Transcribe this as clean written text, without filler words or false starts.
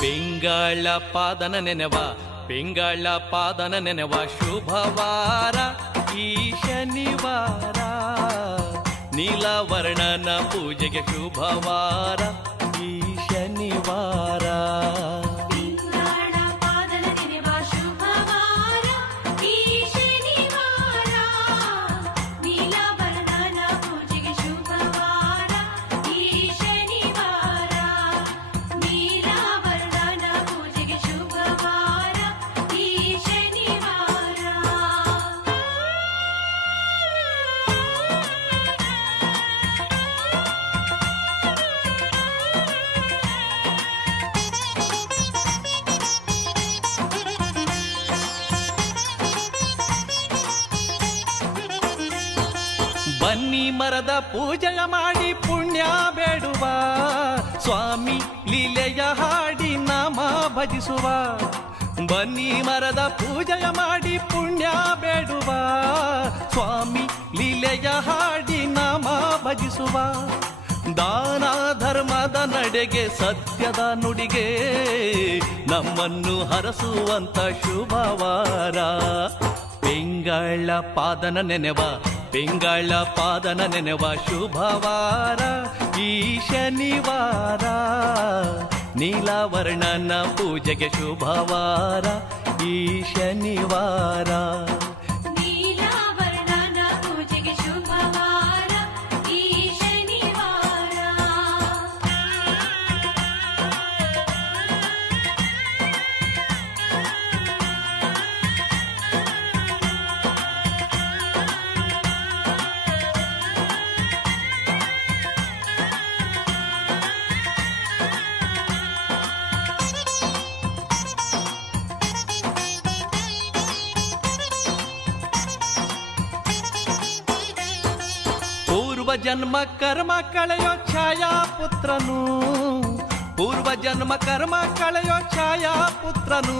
ಪಿಂಗಳ ಪಾದನ ನೆನೆವ ಪಿಂಗಳ ಪಾದನ ನೆನೆವ ಶುಭವಾರ ಈ ಶನಿವಾರ ನೀಲವರ್ಣನ ಪೂಜೆಗೆ ಶುಭವಾರ ಈ ಶನಿವಾರ ಬನ್ನಿ ಮರದ ಪೂಜೆಯ ಮಾಡಿ ಪುಣ್ಯ ಬೇಡುವ ಸ್ವಾಮಿ ಲೀಲೆಯ ಹಾಡಿ ನಾಮ ಭಜಿಸುವ ಬನ್ನಿ ಮರದ ಪೂಜೆಯ ಮಾಡಿ ಪುಣ್ಯ ಬೇಡುವ ಸ್ವಾಮಿ ಲೀಲೆಯ ಹಾಡಿ ನಾಮ ಭಜಿಸುವ ದಾನ ಧರ್ಮದ ನಡೆಗೆ ಸತ್ಯದ ನುಡಿಗೆ ನಮ್ಮನ್ನು ಹರಸುವಂತ ಶುಭವಾರ ಪಿಂಗಳ ಪಾದನ ನೆನೆವ ಪಿಂಗಳ ಪಾದನ ನೆನೆವ ಶುಭವಾರ ಈ ಶನಿವಾರ ನೀಲವರ್ಣನ ಪೂಜೆಗೆ ಶುಭವಾರ ಈ ಶನಿವಾರ ಪೂರ್ವ ಜನ್ಮ ಕರ್ಮ ಕಳೆಯೋ ಛಾಯಾ ಪುತ್ರನು ಪೂರ್ವ ಜನ್ಮ ಕರ್ಮ ಕಳೆಯೋ ಛಾಯಾ ಪುತ್ರನು